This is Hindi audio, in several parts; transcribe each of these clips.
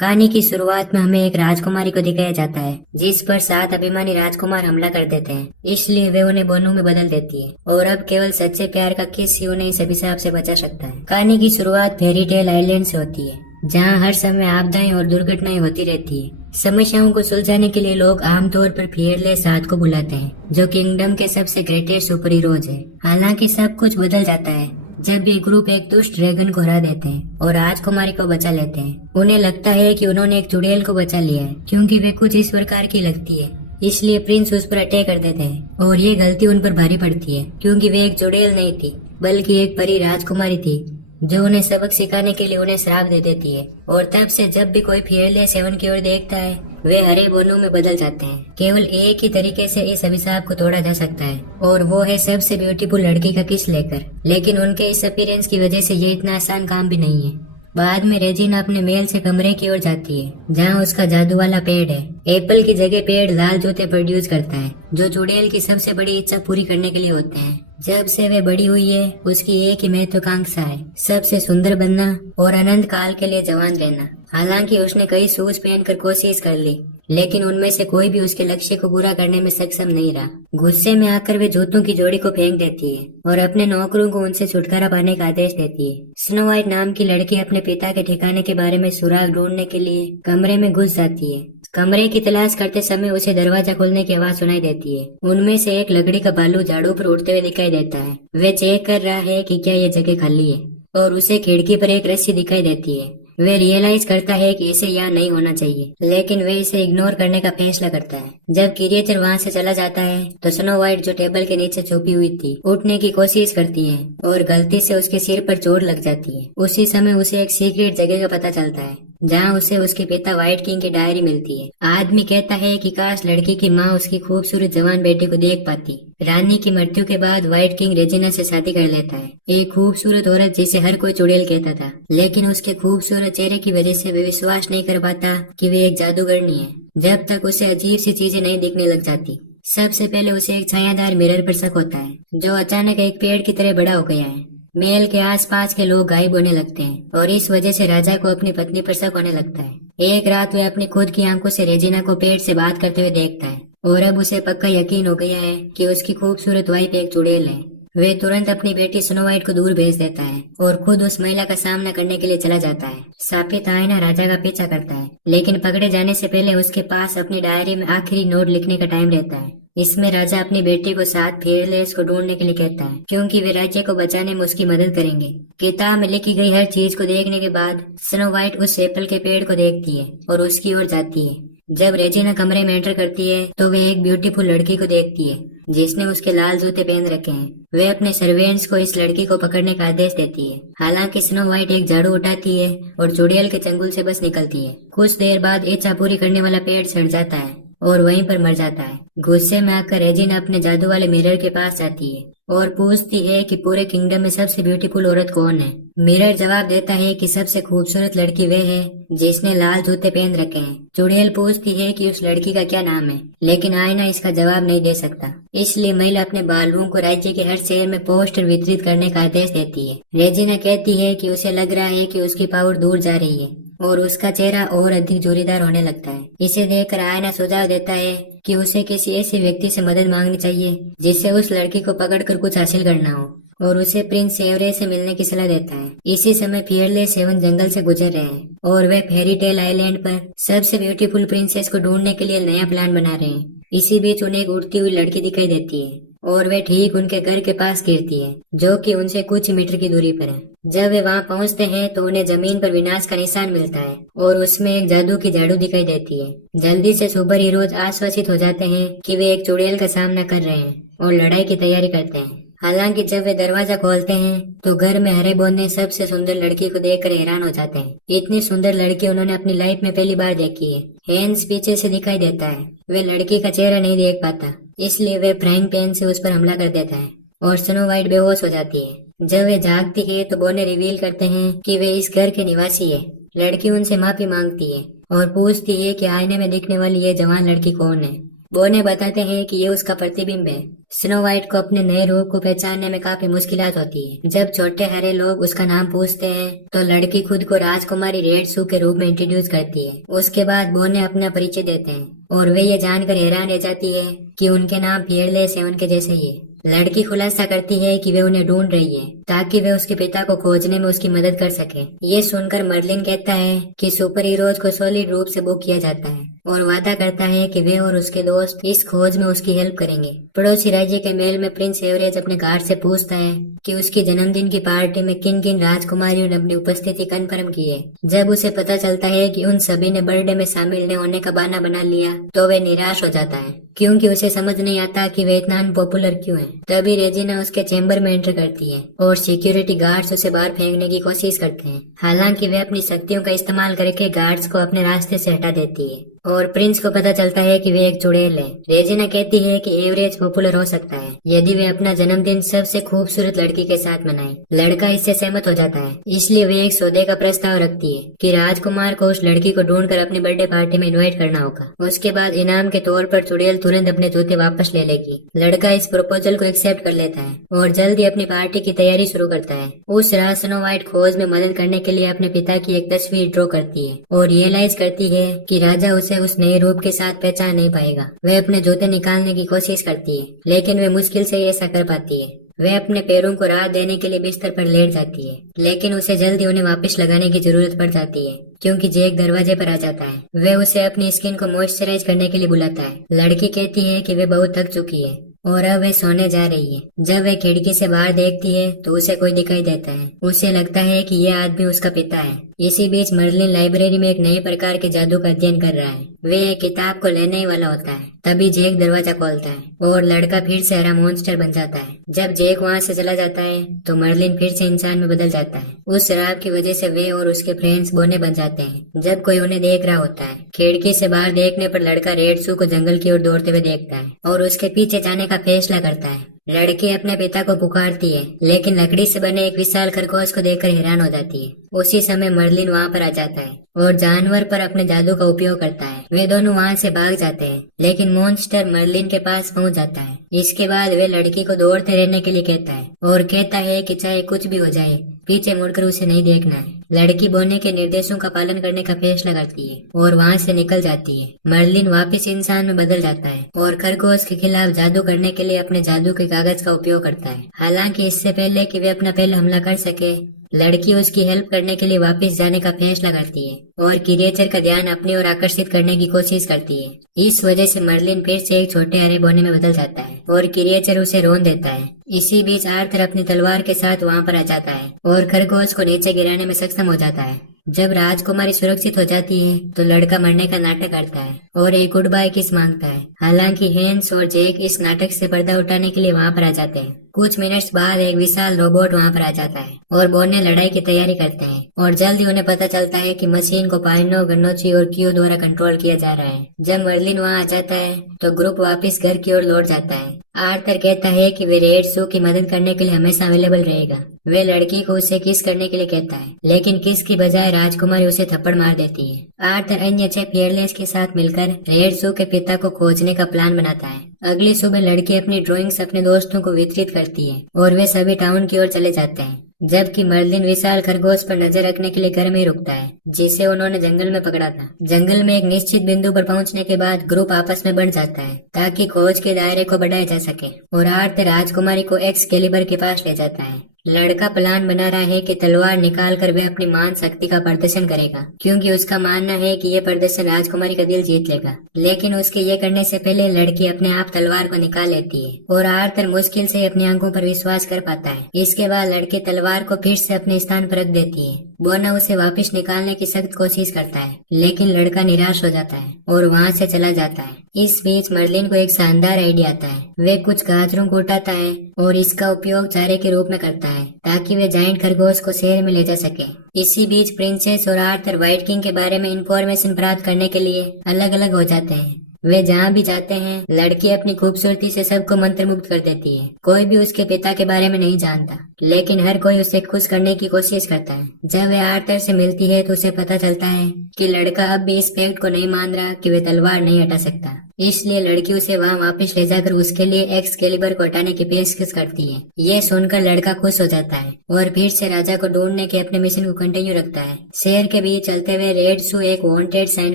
कहानी की शुरुआत में हमें एक राजकुमारी को दिखाया जाता है जिस पर 7 अभिमानी राजकुमार हमला कर देते हैं, इसलिए वे उन्हें बोनों में बदल देती है और अब केवल सच्चे प्यार का किस ही उन्हें इस अभिशाप से बचा सकता है। कहानी की शुरुआत फेरी टेल आइलैंड से होती है जहाँ हर समय आपदाएं और दुर्घटनाएं होती रहती है। समस्याओं को सुलझाने के लिए लोग आमतौर पर फियरलेस साथ को बुलाते हैं जो किंगडम के सबसे ग्रेटेस्ट सुपर हीरोज है। हालांकि सब कुछ बदल जाता है जब ये ग्रुप एक दुष्ट ड्रैगन को हरा देते हैं और राजकुमारी को बचा लेते हैं। उन्हें लगता है कि उन्होंने एक चुड़ैल को बचा लिया है क्योंकि वे कुछ इस प्रकार की लगती है, इसलिए प्रिंस उस पर अटैक कर देते हैं और ये गलती उन पर भारी पड़ती है क्योंकि वे एक चुड़ैल नहीं थी बल्कि एक परी राजकुमारी थी जो उन्हें सबक सिखाने के लिए उन्हें श्राप दे देती है। और तब से जब भी कोई फियरलेस हेवन की ओर देखता है वे हरे बोनों में बदल जाते हैं। केवल एक ही तरीके से इस अभिशाप को तोड़ा जा सकता है और वो है सबसे ब्यूटीफुल लड़की का किस लेकर। लेकिन उनके इस अपीयरेंस की वजह से ये इतना आसान काम भी नहीं है। बाद में रेजिना अपने मेल से कमरे की ओर जाती है जहाँ उसका जादू वाला पेड़ है। एप्पल की जगह पेड़ लाल जूते प्रोड्यूस करता है जो चुड़ैल की सबसे बड़ी इच्छा पूरी करने के लिए होते हैं। जब से वे बड़ी हुई है उसकी एक ही महत्वाकांक्षा है, सबसे सुंदर बनना और अनंत काल के लिए जवान रहना। हालांकि उसने कई शूज पहनकर कोशिश कर ली लेकिन उनमें से कोई भी उसके लक्ष्य को पूरा करने में सक्षम नहीं रहा। गुस्से में आकर वे जूतों की जोड़ी को फेंक देती है और अपने नौकरों को उनसे छुटकारा पाने का आदेश देती है। स्नो व्हाइट नाम की लड़की अपने पिता के ठिकाने के बारे में सुराग ढूंढने के लिए कमरे में घुस जाती है। कमरे की तलाश करते समय उसे दरवाजा खोलने की आवाज सुनाई देती है। उनमें से एक लकड़ी का भालू झाड़ू पर उड़ते हुए दिखाई देता है। वे चेक कर रहा है कि क्या ये जगह खाली है और उसे खिड़की पर एक रस्सी दिखाई देती है। वे रियलाइज करता है कि इसे यहाँ नहीं होना चाहिए लेकिन वे इसे इग्नोर करने का फैसला करता है। जब क्रिएचर वहाँ से चला जाता है तो स्नो व्हाइट जो टेबल के नीचे छुपी हुई थी उठने की कोशिश करती है और गलती से उसके सिर पर चोट लग जाती है। उसी समय उसे एक सीक्रेट जगह का पता चलता है जहाँ उसे उसके पिता व्हाइट किंग की डायरी मिलती है। आदमी कहता है कि काश लड़की की माँ उसकी खूबसूरत जवान बेटे को देख पाती। रानी की मृत्यु के बाद व्हाइट किंग रेजिना से शादी कर लेता है, एक खूबसूरत औरत जिसे हर कोई चुड़ैल कहता था। लेकिन उसके खूबसूरत चेहरे की वजह से वे विश्वास नहीं कर पाता कि वे एक जादूगरनी है जब तक उसे अजीब सी चीजें नहीं दिखने लग जाती। सबसे पहले उसे एक छायादार मिरर पर शक होता है जो अचानक एक पेड़ की तरह बड़ा हो गया है। महल के आसपास के लोग गायब होने लगते हैं और इस वजह से राजा को अपनी पत्नी पर शक होने लगता है। एक रात वह अपनी खुद की आंखों से रेजिना को पेड़ से बात करते हुए देखता है और अब उसे पक्का यकीन हो गया है कि उसकी खूबसूरत वाइफ एक चुड़ैल है। वे तुरंत अपनी बेटी स्नो व्हाइट को दूर भेज देता है और खुद उस महिला का सामना करने के लिए चला जाता है। सापित आईना राजा का पीछा करता है लेकिन पकड़े जाने से पहले उसके पास अपनी डायरी में आखिरी नोट लिखने का टाइम रहता है। इसमें राजा अपनी बेटी को साथ फियरलेस को ढूंढने के लिए कहता है क्योंकि वे राज्य को बचाने में उसकी मदद करेंगे। किताब में लिखी गई हर चीज को देखने के बाद स्नो व्हाइट उस एप्पल के पेड़ को देखती है और उसकी ओर जाती है। जब रेजिना कमरे में एंटर करती है तो वे एक ब्यूटीफुल लड़की को देखती है जिसने उसके लाल जूते पहन रखे हैं। वे अपने सर्वेंट्स को इस लड़की को पकड़ने का आदेश देती है। हालांकि स्नो व्हाइट एक झाड़ू उठाती है और चुड़ैल के चंगुल से बस निकलती है। कुछ देर बाद इच्छा पूरी करने वाला पेड़ सड़ जाता है और वहीं पर मर जाता है। गुस्से में आकर रेजिना अपने जादू वाले मिरर के पास जाती है और पूछती है कि पूरे किंगडम में सबसे ब्यूटीफुल औरत कौन है। मिरर जवाब देता है कि सबसे खूबसूरत लड़की वह है जिसने लाल जूते पहन रखे हैं। चुड़ैल पूछती है कि उस लड़की का क्या नाम है लेकिन आईना इसका जवाब नहीं दे सकता, इसलिए महिला अपने बालुओं को राज्य के हर शहर में पोस्टर वितरित करने का आदेश देती है। रेजिना कहती है कि उसे लग रहा है कि उसकी पावर दूर जा रही है और उसका चेहरा और अधिक जोरीदार होने लगता है। इसे देखकर आयना सुझाव देता है कि उसे किसी ऐसे व्यक्ति से मदद मांगनी चाहिए जिससे उस लड़की को पकड़कर कुछ हासिल करना हो और उसे प्रिंस सेवरे से मिलने की सलाह देता है। इसी समय फियरलेस हेवन जंगल से गुजर रहे हैं और वे फेरी टेल आइलैंड पर सबसे ब्यूटीफुल प्रिंसेस को ढूंढने के लिए नया प्लान बना रहे हैं। इसी बीच उन्हें एक उड़ती हुई लड़की दिखाई देती है और वे ठीक उनके घर के पास गिरती है जो कि उनसे कुछ मीटर की दूरी पर है। जब वे वहां पहुंचते हैं तो उन्हें जमीन पर विनाश का निशान मिलता है और उसमें एक जादू की झाड़ू दिखाई देती है। जल्दी से सुपर हीरोज आश्वासित हो जाते हैं कि वे एक चुड़ैल का सामना कर रहे हैं और लड़ाई की तैयारी करते हैं। हालांकि जब वे दरवाजा खोलते हैं तो घर में हरे बोने सबसे सुंदर लड़की को देखकर हैरान हो जाते हैं। इतनी सुंदर लड़की उन्होंने अपनी लाइफ में पहली बार देखी है। हैंस पीछे से दिखाई देता है। वे लड़की का चेहरा नहीं देख पाता, इसलिए वे फ्राइंग पैन से उस पर हमला कर देता है और स्नो व्हाइट बेहोश हो जाती है। जब वे जागती है तो बोने रिवील करते हैं कि वे इस घर के निवासी है। लड़की उनसे माफी मांगती है और पूछती है कि आईने में दिखने वाली ये जवान लड़की कौन है। बोने बताते हैं कि ये उसका प्रतिबिंब है स्नो वाइट को अपने नए रूप को पहचानने में काफी मुश्किलात होती है। जब छोटे हरे लोग उसका नाम पूछते हैं तो लड़की खुद को राजकुमारी रेड सू के रूप में इंट्रोड्यूस करती है। उसके बाद बोने अपना परिचय देते हैं और वे ये जानकर हैरान रह जाती है कि उनके नाम फियरलेस है, उनके जैसे ही है। लड़की खुलासा करती है कि वे उन्हें ढूंढ रही है ताकि वे उसके पिता को खोजने में उसकी मदद कर सके। ये सुनकर मर्लिन कहता है कि सुपर हीरोज को सॉलिड रूप से बुक किया जाता है और वादा करता है कि वे और उसके दोस्त इस खोज में उसकी हेल्प करेंगे। पड़ोसी राज्य के महल में प्रिंस एवरेज अपने गार्ड से पूछता है कि उसकी जन्मदिन की पार्टी में किन किन राजकुमारियों ने अपनी उपस्थिति कन्फर्म की है। जब उसे पता चलता है कि उन सभी ने बर्थडे में शामिल न होने का बहाना बना लिया तो वे निराश हो जाता है, क्योंकि उसे समझ नहीं आता कि वे इतना अनपॉपुलर क्यों है। तभी रेजिना उसके चैम्बर में एंटर करती है और सिक्योरिटी गार्ड्स उसे बाहर फेंकने की कोशिश करते हैं। हालांकि वे अपनी शक्तियों का इस्तेमाल करके गार्ड्स को अपने रास्ते से हटा देती है और प्रिंस को पता चलता है कि वे एक चुड़ैल है। रेजिना कहती है कि एवरेज पॉपुलर हो सकता है यदि वे अपना जन्मदिन सबसे खूबसूरत लड़की के साथ मनाए। लड़का इससे सहमत हो जाता है, इसलिए वे एक सौदे का प्रस्ताव रखती है कि राजकुमार को उस लड़की को ढूंढकर अपनी बर्थडे पार्टी में इनवाइट करना होगा। उसके बाद इनाम के तौर पर चुड़ैल तुरंत अपने जूते वापस ले लेगी। लड़का इस प्रपोजल को एक्सेप्ट कर लेता है और जल्दी अपनी पार्टी की तैयारी शुरू करता है। उस रात स्नो वाइट खोज में मदद करने के लिए अपने पिता की एक तस्वीर ड्रॉ करती है और रियलाइज करती है कि राजा उसे उस नए रूप के साथ पहचान नहीं पाएगा। वे अपने जूते निकालने की कोशिश करती है लेकिन वे मुश्किल से ऐसा कर पाती है। वे अपने पैरों को राहत देने के लिए बिस्तर पर लेट जाती है लेकिन उसे जल्दी उन्हें वापस लगाने की जरूरत पड़ जाती है क्योंकि जैक दरवाजे पर आ जाता है। वे उसे अपनी स्किन को मॉइस्चराइज करने के लिए बुलाता है। लड़की कहती है कि वे बहुत थक चुकी है और अब वे सोने जा रही है। जब वे खिड़की से बाहर देखती है तो उसे कोई दिखाई देता है। उसे लगता है कि यह आदमी उसका पिता है। इसी बीच मर्लिन लाइब्रेरी में एक नए प्रकार के जादू का अध्ययन कर रहा है। वे एक किताब को लेने ही वाला होता है, तभी जैक दरवाजा खोलता है और लड़का फिर से हरा मॉन्स्टर बन जाता है। जब जैक वहाँ से चला जाता है तो मर्लिन फिर से इंसान में बदल जाता है। उस शराब की वजह से वे और उसके फ्रेंड्स बोने बन जाते हैं जब कोई उन्हें देख रहा होता है। खिड़की से बाहर देखने पर लड़का रेड सू को जंगल की ओर दौड़ते हुए देखता है और उसके पीछे जाने का फैसला करता है। लड़की अपने पिता को पुकारती है लेकिन लकड़ी से बने एक विशाल खरगोश को देखकर हैरान हो जाती है। उसी समय मर्लिन वहाँ पर आ जाता है और जानवर पर अपने जादू का उपयोग करता है। वे दोनों वहाँ से भाग जाते हैं लेकिन मॉन्स्टर मर्लिन के पास पहुँच जाता है। इसके बाद वे लड़की को दौड़ते रहने के लिए कहता है और कहता है कि चाहे कुछ भी हो जाए पीछे मुड़कर उसे नहीं देखना है। लड़की बोने के निर्देशों का पालन करने का फैसला करती है और वहाँ से निकल जाती है। मर्लिन वापस इंसान में बदल जाता है और खरगोश के खिलाफ जादू करने के लिए अपने जादू के कागज का उपयोग करता है। हालांकि इससे पहले कि वे अपना पहला हमला कर सके, लड़की उसकी हेल्प करने के लिए वापस जाने का फैसला करती है और क्रिएचर का ध्यान अपनी ओर आकर्षित करने की कोशिश करती है। इस वजह से मर्लिन फिर से एक छोटे हरे बोने में बदल जाता है और क्रिएचर उसे रोन देता है। इसी बीच आर्थर अपनी तलवार के साथ वहाँ पर आ जाता है और खरगोश को नीचे गिराने में सक्षम हो जाता है। जब राजकुमारी सुरक्षित हो जाती है तो लड़का मरने का नाटक करता है और एक गुड बाय किस मांगता है। हालांकि हेंस और जैक इस नाटक से पर्दा उठाने के लिए वहाँ पर आ जाते हैं। कुछ मिनट्स बाद एक विशाल रोबोट वहाँ पर आ जाता है और बोने लड़ाई की तैयारी करते हैं और जल्दी उन्हें पता चलता है कि मशीन को पाइनो, गन्नोची और क्यू द्वारा कंट्रोल किया जा रहा है। जब मर्लिन वहाँ आ जाता है तो ग्रुप वापस घर की ओर लौट जाता है। आर्थर कहता है कि वे रेड सू की मदद करने के लिए हमेशा अवेलेबल रहेगा। वे लड़की को उसे किस करने के लिए कहता है लेकिन किस की बजाय राजकुमारी उसे थप्पड़ मार देती है। आर्थर अन्य 6 फियरलेस के साथ मिलकर रेड सू के पिता को खोजने का प्लान बनाता है। अगली सुबह लड़की अपनी ड्राइंग्स अपने दोस्तों को वितरित करती है और वे सभी टाउन की ओर चले जाते हैं, जबकि मर्लिन विशाल खरगोश पर नजर रखने के लिए घर में ही रुकता है जिसे उन्होंने जंगल में पकड़ा था। जंगल में एक निश्चित बिंदु पर पहुंचने के बाद ग्रुप आपस में बढ़ जाता है ताकि खोज के दायरे को बढ़ाया जा सके और आर्थर राजकुमारी को एक्सकेलिबर के पास ले जाता है। लड़का प्लान बना रहा है कि तलवार निकाल कर वह अपनी मान शक्ति का प्रदर्शन करेगा क्योंकि उसका मानना है कि यह प्रदर्शन राजकुमारी का दिल जीत लेगा। लेकिन उसके ये करने से पहले लड़की अपने आप तलवार को निकाल लेती है और आर्थर मुश्किल से अपनी आंखों पर विश्वास कर पाता है। इसके बाद लड़की तलवार को फिर से अपने स्थान पर रख देती है। बोना उसे वापस निकालने की सख्त कोशिश करता है लेकिन लड़का निराश हो जाता है और वहाँ से चला जाता है। इस बीच मर्लिन को एक शानदार आइडिया आता है। वे कुछ गाजरों को उठाता है और इसका उपयोग चारे के रूप में करता है ताकि वे जायंट खरगोश को शहर में ले जा सके। इसी बीच प्रिंसेस और आर्थर व्हाइट किंग के बारे में इंफॉर्मेशन प्राप्त करने के लिए अलग अलग हो जाते हैं। वे जहाँ भी जाते हैं लड़की अपनी खूबसूरती से सबको मंत्रमुग्ध कर देती है। कोई भी उसके पिता के बारे में नहीं जानता लेकिन हर कोई उसे खुश करने की कोशिश करता है। जब वे आर्थर से मिलती है तो उसे पता चलता है कि लड़का अब भी इस फैक्ट को नहीं मान रहा कि वे तलवार नहीं हटा सकता। इसलिए लड़की उसे वहाँ वापस ले जाकर उसके लिए एक्सकेलिबर को हटाने की पेशकश करती है। ये सुनकर लड़का खुश हो जाता है और फिर से राजा को ढूंढने के अपने मिशन को कंटिन्यू रखता है। शहर के बीच चलते हुए रेड सू एक वांटेड साइन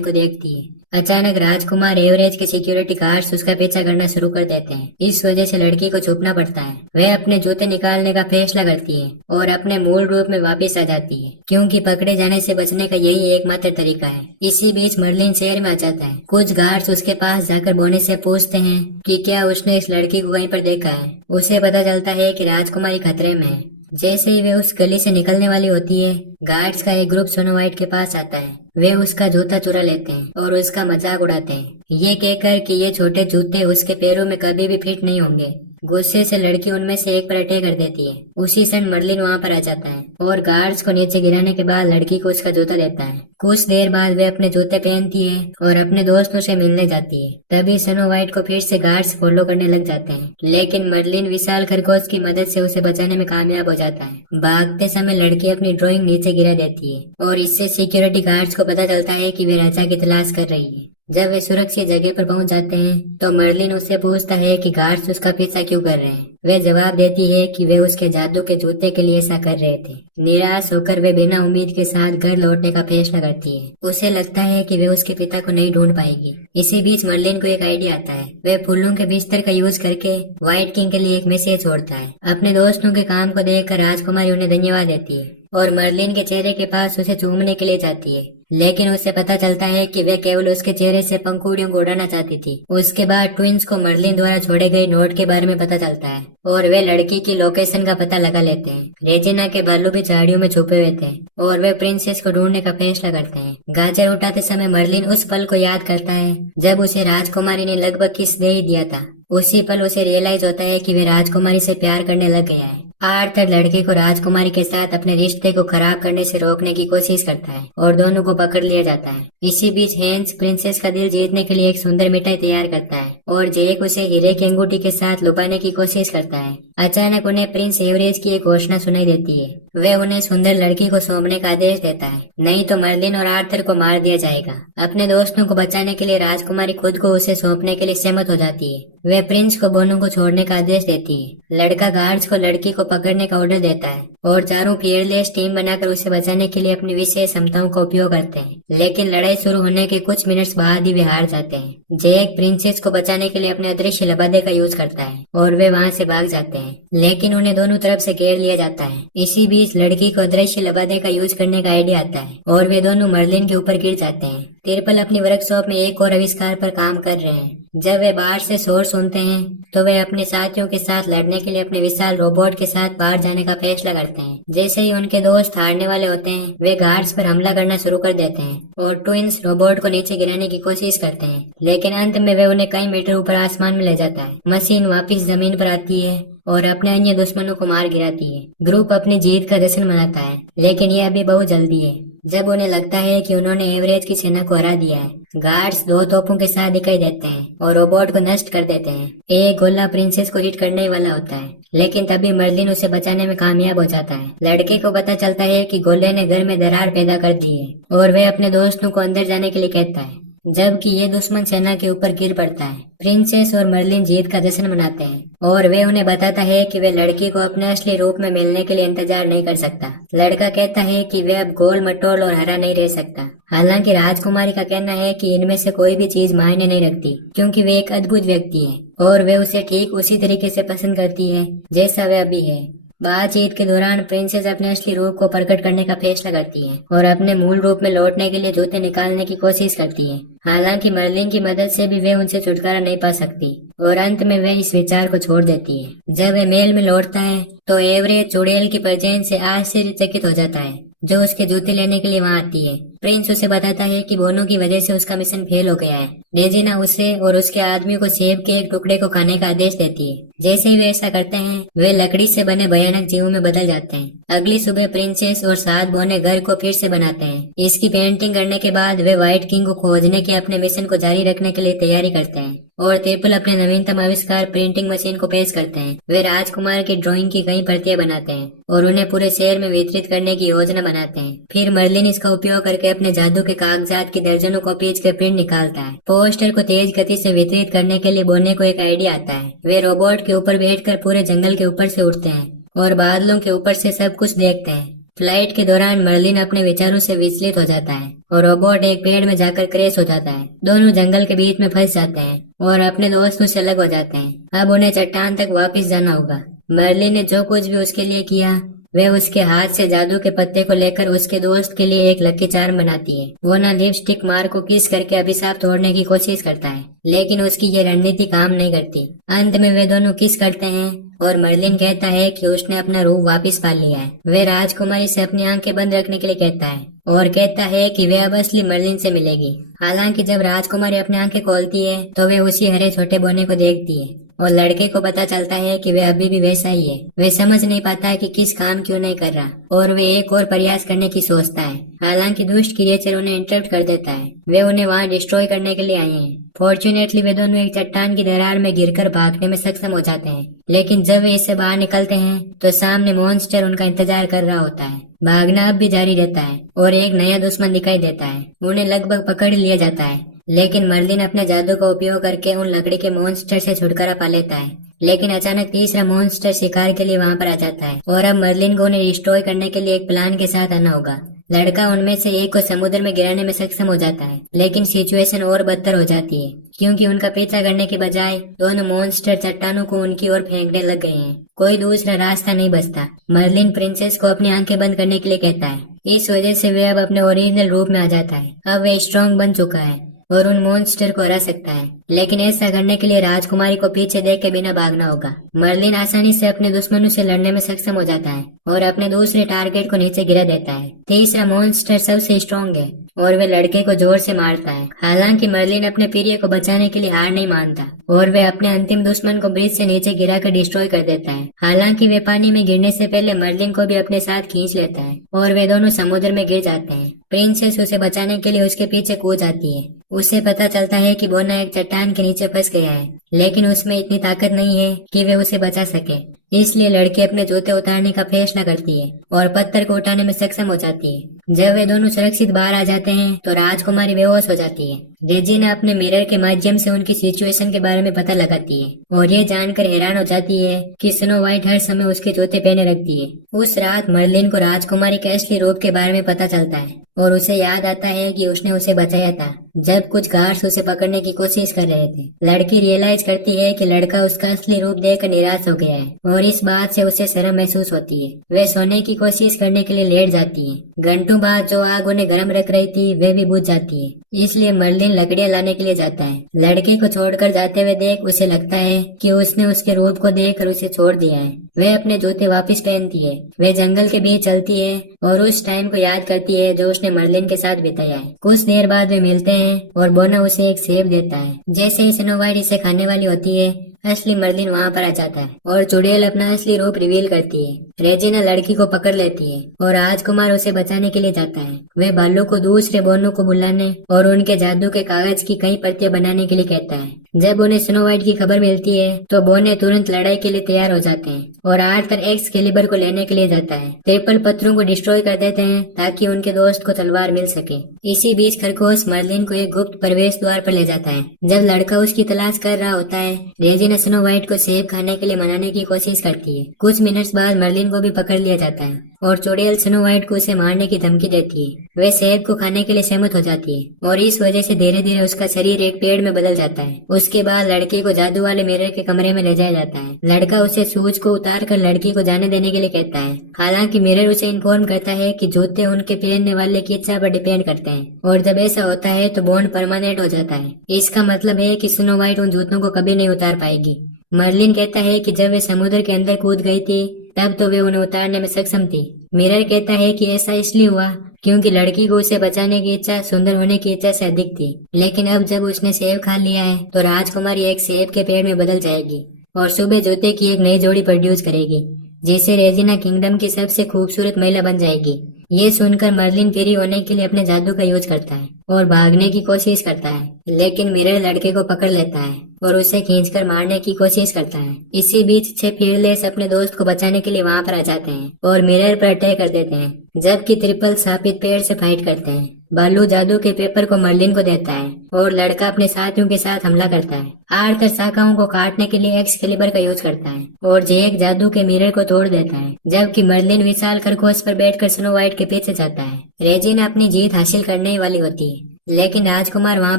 को देखती है। अचानक राजकुमार एवरेज के सिक्योरिटी गार्ड्स उसका पीछा करना शुरू कर देते हैं। इस वजह से लड़की को छुपना पड़ता है। वह अपने जूते निकालने का फैसला करती है और अपने मूल रूप में वापस आ जाती है, क्योंकि पकड़े जाने से बचने का यही एकमात्र तरीका है। इसी बीच मर्लिन शहर में आ जाता है। कुछ गार्ड्स उसके पास जाकर बोनी से पूछते हैं कि क्या उसने इस लड़की को वहीं पर देखा है। उसे पता चलता है कि राजकुमारी खतरे में है। जैसे ही वे उस गली से निकलने वाली होती है, गार्ड्स का एक ग्रुप स्नो वाइट के पास आता है। वे उसका जूता चुरा लेते हैं और उसका मजाक उड़ाते हैं, ये कहकर कि ये छोटे जूते उसके पैरों में कभी भी फिट नहीं होंगे। गुस्से से लड़की उनमें से एक पर अटैक कर देती है। उसी क्षण मर्लिन वहाँ पर आ जाता है और गार्ड्स को नीचे गिराने के बाद लड़की को उसका जूता देता है। कुछ देर बाद वे अपने जूते पहनती है और अपने दोस्तों से मिलने जाती है। तभी स्नो वाइट को फिर से गार्ड्स फॉलो करने लग जाते हैं, लेकिन मर्लिन विशाल खरगोश की मदद से उसे बचाने में कामयाब हो जाता है। भागते समय लड़की अपनी ड्राइंग नीचे गिरा देती है और इससे सिक्योरिटी गार्ड्स को पता चलता है कि वे राजा की तलाश कर रही है। जब वे सुरक्षित जगह पर पहुंच जाते हैं तो मर्लिन उससे पूछता है कि गार्ड्स उसका पीछा क्यों कर रहे हैं। वे जवाब देती है कि वे उसके जादू के जूते के लिए ऐसा कर रहे थे। निराश होकर वे बिना उम्मीद के साथ घर लौटने का फैसला करती है। उसे लगता है कि वे उसके पिता को नहीं ढूंढ पाएगी। इसी बीच मर्लिन को एक आइडिया आता है। वे फूलों के बिस्तर का यूज करके व्हाइट किंग के लिए एक मैसेज छोड़ता है। अपने दोस्तों के काम को देखकर राजकुमारी उन्हें धन्यवाद देती है और मर्लिन के चेहरे के पास उसे चूमने के लिए जाती है, लेकिन उसे पता चलता है कि वे केवल उसके चेहरे से पंखुड़ियों को उड़ाना चाहती थी। उसके बाद ट्विंस को मर्लिन द्वारा छोड़े गए नोट के बारे में पता चलता है और वे लड़की की लोकेशन का पता लगा लेते हैं। रेजिना के बालू भी झाड़ियों में छुपे हुए थे और वे प्रिंसेस को ढूंढने का फैसला करते हैं। गाजर उठाते समय मर्लिन उस पल को याद करता है जब उसे राजकुमारी ने लगभग किस दे ही दिया था। उसी पल उसे रियलाइज होता है कि वे राजकुमारी से प्यार करने लग गया है। आर्थर लड़के को राजकुमारी के साथ अपने रिश्ते को खराब करने से रोकने की कोशिश करता है और दोनों को पकड़ लिया जाता है। इसी बीच हेंस प्रिंसेस का दिल जीतने के लिए एक सुंदर मिठाई तैयार करता है और जेक उसे हीरे की अंगूठी के साथ लुभाने की कोशिश करता है। अचानक उन्हें प्रिंस एवरेज की एक घोषणा सुनाई देती है। वे उन्हें सुंदर लड़की को सौंपने का आदेश देता है, नहीं तो मर्लिन और आर्थर को मार दिया जाएगा। अपने दोस्तों को बचाने के लिए राजकुमारी खुद को उसे सौंपने के लिए सहमत हो जाती है। वे प्रिंस को बोनू को छोड़ने का आदेश देती है। लड़का गार्ड्स को लड़की को पकड़ने का ऑर्डर देता है और चारों फियरलेस टीम बनाकर उसे बचाने के लिए अपनी विशेष क्षमताओं का उपयोग करते हैं, लेकिन लड़ाई शुरू होने के कुछ मिनट्स बाद ही वे हार जाते हैं। जैक प्रिंसेस को बचाने के लिए अपने अदृश्य लबादे का यूज करता है और वे वहां से भाग जाते हैं, लेकिन उन्हें दोनों तरफ से घेर लिया जाता है। इसी बीच लड़की को अदृश्य लबादे का यूज करने का आइडिया आता है और वे दोनों मर्लिन के ऊपर गिर जाते हैं। तिरपल अपनी वर्कशॉप में एक और आविष्कार पर काम कर रहे हैं। जब वे बाहर से शोर सुनते हैं तो वे अपने साथियों के साथ लड़ने के लिए अपने विशाल रोबोट के साथ बाहर जाने का फैसला करते हैं। जैसे ही उनके दोस्त हारने वाले होते हैं, वे गार्ड्स पर हमला करना शुरू कर देते हैं और ट्विंस रोबोट को नीचे गिराने की कोशिश करते हैं, लेकिन अंत में वे उन्हें कई मीटर ऊपर आसमान में ले जाता है। मशीन वापस जमीन पर आती है और अपने अन्य दुश्मनों को मार गिराती है। ग्रुप अपनी जीत का जश्न मनाता है, लेकिन यह अभी बहुत जल्दी है। जब उन्हें लगता है कि उन्होंने एवरेज की सेना को हरा दिया है, गार्ड्स 2 तोपों के साथ दिखाई देते हैं और रोबोट को नष्ट कर देते हैं। एक गोला प्रिंसेस को हिट करने वाला होता है, लेकिन तभी मर्लिन उसे बचाने में कामयाब हो जाता है। लड़के को पता चलता है कि गोले ने घर में दरार पैदा कर दी है और वे अपने दोस्तों को अंदर जाने के लिए कहता है, जबकि ये दुश्मन सेना के ऊपर गिर पड़ता है। प्रिंसेस और मर्लिन जीत का जश्न मनाते हैं और वे उन्हें बताता है कि वे लड़की को अपने असली रूप में मिलने के लिए इंतजार नहीं कर सकता। लड़का कहता है कि वे अब गोल मटोल और हरा नहीं रह सकता। हालांकि राजकुमारी का कहना है कि इनमें से कोई भी चीज मायने नहीं रखती, क्योंकि वे एक अद्भुत व्यक्ति है और वे उसे ठीक उसी तरीके से पसंद करती है जैसा वे अभी है। बातचीत के दौरान प्रिंसेस अपने असली रूप को प्रकट करने का फैसला करती है और अपने मूल रूप में लौटने के लिए जूते निकालने की कोशिश करती है। हालांकि मर्लिन की मदद से भी वे उनसे छुटकारा नहीं पा सकती और अंत में वे इस विचार को छोड़ देती है। जब वे मेल में लौटता है तो एवरेज चुड़ैल की प्रेजेंस से आश्चर्यचकित हो जाता है, जो उसके जूते लेने के लिए वहाँ आती है। प्रिंस उसे बताता है कि बोनो की वजह से उसका मिशन फेल हो गया है। रेजिना उसे और उसके आदमी को सेब के एक टुकड़े को खाने का आदेश देती है। जैसे ही वे ऐसा करते हैं, वे लकड़ी से बने भयानक जीवों में बदल जाते हैं। अगली सुबह प्रिंसेस और 7 बोने घर को फिर से बनाते हैं। इसकी पेंटिंग करने के बाद वे व्हाइट किंग को खोजने की अपने मिशन को जारी रखने के लिए तैयारी करते हैं और ट्रिपल अपने नवीनतम आविष्कार प्रिंटिंग मशीन को पेश करते हैं। वे राजकुमार की ड्राइंग की कई प्रतियां बनाते हैं और उन्हें पूरे शहर में वितरित करने की योजना बनाते हैं। फिर मर्लिन इसका उपयोग करके अपने जादू के कागजात की दर्जनों कॉपीज के प्रिंट निकालता है। पोस्टर को तेज गति से वितरित करने के लिए बोने को एक आइडिया आता है। वे रोबोट के ऊपर बैठकर पूरे जंगल के ऊपर से उड़ते हैं और बादलों के ऊपर से सब कुछ देखते हैं। फ्लाइट के दौरान मर्लिन अपने विचारों से विचलित हो जाता है और रोबोट एक पेड़ में जाकर क्रैश हो जाता है। दोनों जंगल के बीच में फंस जाते हैं और अपने दोस्तों से अलग हो जाते हैं। अब उन्हें चट्टान तक वापस जाना होगा। मर्लिन ने जो कुछ भी उसके लिए किया, वे उसके हाथ से जादू के पत्ते को लेकर उसके दोस्त के लिए एक लकी चार्म बनाती है। वो ना लिपस्टिक मार को किस करके अभिशाप तोड़ने की कोशिश करता है, लेकिन उसकी ये रणनीति काम नहीं करती। अंत में वे दोनों किस करते हैं और मर्लिन कहता है कि उसने अपना रूप वापस पा लिया है। वे राजकुमारी से अपनी आंखें बंद रखने के लिए कहता है और कहता है कि वे अब असली मर्लिन से मिलेगी। हालांकि जब राजकुमारी अपनी आंखें खोलती है तो वे उसी हरे छोटे बोने को देखती है और लड़के को पता चलता है कि वे अभी भी वैसा ही है। वे समझ नहीं पाता है कि किस काम क्यों नहीं कर रहा और वे एक और प्रयास करने की सोचता है। हालांकि दुष्ट क्रिएचर उन्हें इंटरप्ट कर देता है। वे उन्हें वहां डिस्ट्रॉय करने के लिए आए हैं। फॉर्चुनेटली वे दोनों एक चट्टान की दरार में गिरकर भागने में सक्षम हो जाते हैं, लेकिन जब वे इससे बाहर निकलते हैं तो सामने मॉन्स्टर उनका इंतजार कर रहा होता है। भागना अब भी जारी रहता है और एक नया दुश्मन दिखाई देता है। उन्हें लगभग पकड़ लिया जाता है, लेकिन मर्लिन अपने जादू का उपयोग करके उन लकड़ी के मॉन्स्टर से छुटकारा पा लेता है। लेकिन अचानक तीसरा मॉन्स्टर शिकार के लिए वहां पर आ जाता है और अब मर्लिन को उन्हें डिस्ट्रॉय करने के लिए एक प्लान के साथ आना होगा। लड़का उनमें से एक को समुद्र में गिराने में सक्षम हो जाता है, लेकिन सिचुएशन और बदतर हो जाती है क्योंकि उनका पीछा करने के बजाय दोनों मॉन्स्टर चट्टानों को उनकी ओर फेंकने लग गए हैं। कोई दूसरा रास्ता नहीं बचता। मर्लिन प्रिंसेस को अपनी आंखें बंद करने के लिए कहता है। इस वजह से वे अब अपने ओरिजिनल रूप में आ जाता है। अब वे स्ट्रॉन्ग बन चुका है और उन मॉन्स्टर को हरा सकता है, लेकिन ऐसा करने के लिए राजकुमारी को पीछे देख के बिना भागना होगा। मर्लिन आसानी से अपने दुश्मनों से लड़ने में सक्षम हो जाता है और अपने दूसरे टारगेट को नीचे गिरा देता है। तीसरा मॉन्स्टर सबसे स्ट्रॉन्ग है और वे लड़के को जोर से मारता है। हालांकि मर्लिन अपने प्रिय को बचाने के लिए हार नहीं मानता और वे अपने अंतिम दुश्मन को ब्रिज से नीचे गिराकर डिस्ट्रॉय कर देता है। हालांकि वे पानी में गिरने से पहले मर्लिन को भी अपने साथ खींच लेता है और वे दोनों समुद्र में गिर जाते हैं। प्रिंसेस उसे बचाने के लिए उसके पीछे कूद जाती है। उसे पता चलता है कि बोना एक चट्टान के नीचे फंस गया है, लेकिन उसमें इतनी ताकत नहीं है कि वे उसे बचा सके। इसलिए लड़की अपने जूते उतारने का फैसला करती है और पत्थर को उठाने में सक्षम हो जाती है। जब वे दोनों सुरक्षित बाहर आ जाते हैं तो राजकुमारी बेहोश हो जाती है। रेजिना अपने मिरर के माध्यम से उनकी सिचुएशन के बारे में पता लगाती है और ये जानकर हैरान हो जाती है कि स्नो व्हाइट हर समय उसके जूते पहने रखती है। उस रात मर्लिन को राजकुमारी के असली रूप के बारे में पता चलता है और उसे याद आता है कि उसने उसे बचाया था जब कुछ गार्ड्स उसे पकड़ने की कोशिश कर रहे थे। लड़की रियलाइज करती है कि लड़का उसका असली रूप देखकर निराश हो गया है और इस बात से उसे शर्म महसूस होती है। वे सोने की कोशिश करने के लिए लेट जाती है। घंटों बाद जो आग उन्हें गर्म रख रही थी वे भी बुझ जाती है, इसलिए मर्लिन लकड़ियां लाने के लिए जाता है। लड़के को छोड़कर जाते हुए देख उसे लगता है कि उसने उसके रूप को देखकर उसे छोड़ दिया है। वे अपने जूते वापस पहनती है। वे जंगल के बीच चलती है और उस टाइम को याद करती है जो उसने मर्लिन के साथ बिताया है। कुछ देर बाद वे मिलते हैं और बोना उसे एक सेब देता है। जैसे ही स्नो व्हाइट इसे खाने वाली होती है, असली मर्लिन वहाँ पर आ जाता है और चुड़ैल अपना असली रूप रिवील करती है। रेजिना लड़की को पकड़ लेती है और राजकुमार उसे बचाने के लिए जाता है। वे भालू को दूसरे बोनों को बुलाने और उनके जादू के कागज की कई प्रतियां बनाने के लिए कहता है। जब उन्हें स्नो व्हाइट की खबर मिलती है तो बोने तुरंत लड़ाई के लिए तैयार हो जाते हैं और आर्थर एक्सकेलिबर को लेने के लिए जाता है। ट्रिपल पत्थरों को डिस्ट्रॉय कर देते हैं ताकि उनके दोस्त को तलवार मिल सके। इसी बीच खरगोश मर्लिन को एक गुप्त प्रवेश द्वार पर ले जाता है। जब लड़का उसकी तलाश कर रहा होता है, रेजिना स्नो व्हाइट को सेब खाने के लिए मनाने की कोशिश करती है। कुछ मिनट्स बाद मर्लिन को भी पकड़ लिया जाता है और चुड़ैल स्नो व्हाइट को उसे मारने की धमकी देती है। वे सेब को खाने के लिए सहमत हो जाती है और इस वजह से धीरे धीरे उसका शरीर एक पेड़ में बदल जाता है। उसके बाद लड़के को जादू वाले मिरर के कमरे में ले जाया जाता है। लड़का उसे सूज को उतार कर लड़की को जाने देने के लिए कहता है। हालांकि मिरर उसे इन्फॉर्म करता है कि जूते उनके पहनने वाले की इच्छा पर डिपेंड करते हैं और जब ऐसा होता है तो बॉन्ड परमानेंट हो जाता है। इसका मतलब है कि स्नो व्हाइट उन जूतों को कभी नहीं उतार पाएगी। मर्लिन कहता है कि जब वे समुद्र के अंदर कूद गई थी तब तो वे उन्हें उतारने में सक्षम थी। मिरर कहता है कि ऐसा इसलिए हुआ क्योंकि लड़की को उसे बचाने की इच्छा सुंदर होने की इच्छा से अधिक थी, लेकिन अब जब उसने सेब खा लिया है तो राजकुमारी एक सेब के पेड़ में बदल जाएगी और सुबह जूते की एक नई जोड़ी प्रोड्यूस करेगी, जिससे रेजिना किंगडम की सबसे खूबसूरत महिला बन जाएगी। ये सुनकर मर्लिन फ्री होने के लिए अपने जादू का यूज करता है और भागने की कोशिश करता है, लेकिन मिरर लड़के को पकड़ लेता है और उसे खींचकर मारने की कोशिश करता है। इसी बीच 6 फीयरलेस अपने दोस्त को बचाने के लिए वहां पर आ जाते हैं और मिरर पर अटैक कर देते हैं, जबकि ट्रिपल सापित पेड़ से फाइट करते हैं। बालू जादू के पेपर को मर्लिन को देता है और लड़का अपने साथियों के साथ हमला करता है। आर्थर शाखाओं को काटने के लिए एक्सकेलिबर का यूज करता है और जैक जादू के मिरर को तोड़ देता है, जबकि मर्लिन विशाल खरगोश पर बैठकर स्नो व्हाइट के पीछे जाता है। रेजिना अपनी जीत हासिल करने ही वाली होती है, लेकिन राजकुमार वहां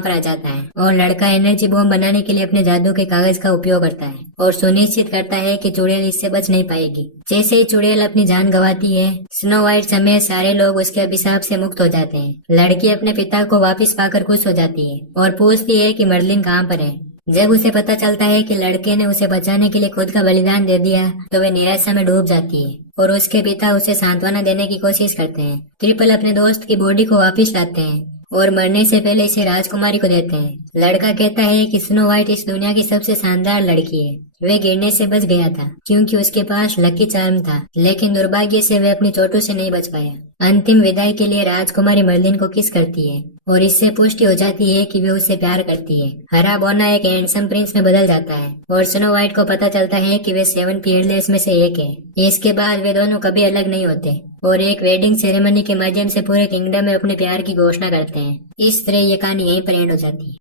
पर आ जाता है और लड़का एनर्जी बॉम्ब बनाने के लिए अपने जादू के कागज का उपयोग करता है और सुनिश्चित करता है कि चुड़ैल इससे बच नहीं पाएगी। जैसे ही चुड़ैल अपनी जान गंवाती है, स्नो व्हाइट समेत सारे लोग उसके अभिशाप से मुक्त हो जाते हैं। लड़की अपने पिता को वापस पाकर खुश हो जाती है और पूछती है कि मर्लिन कहाँ पर है। जब उसे पता चलता है कि लड़के ने उसे बचाने के लिए खुद का बलिदान दे दिया, तो वे निराशा में डूब जाती है और उसके पिता उसे सांत्वना देने की कोशिश करते हैं। ट्रिपल अपने दोस्त की बॉडी को वापस लाते हैं और मरने से पहले इसे राजकुमारी को देते हैं। लड़का कहता है कि स्नो व्हाइट इस दुनिया की सबसे शानदार लड़की है। वे गिरने से बच गया था क्योंकि उसके पास लकी चार्म था, लेकिन दुर्भाग्य से वे अपनी चोटों से नहीं बच पाया। अंतिम विदाई के लिए राजकुमारी मर्लिन को किस करती है और इससे पुष्टि हो जाती है कि वे उससे प्यार करती है। हरा बोना एक हैंडसम प्रिंस में बदल जाता है और स्नो व्हाइट को पता चलता है कि वे 7 फीयरलेस में से एक है। इसके बाद वे दोनों कभी अलग नहीं होते और एक वेडिंग सेरेमनी के माध्यम से पूरे किंगडम में अपने प्यार की घोषणा करते हैं। इस तरह ये कहानी यहीं पर एंड हो जाती है।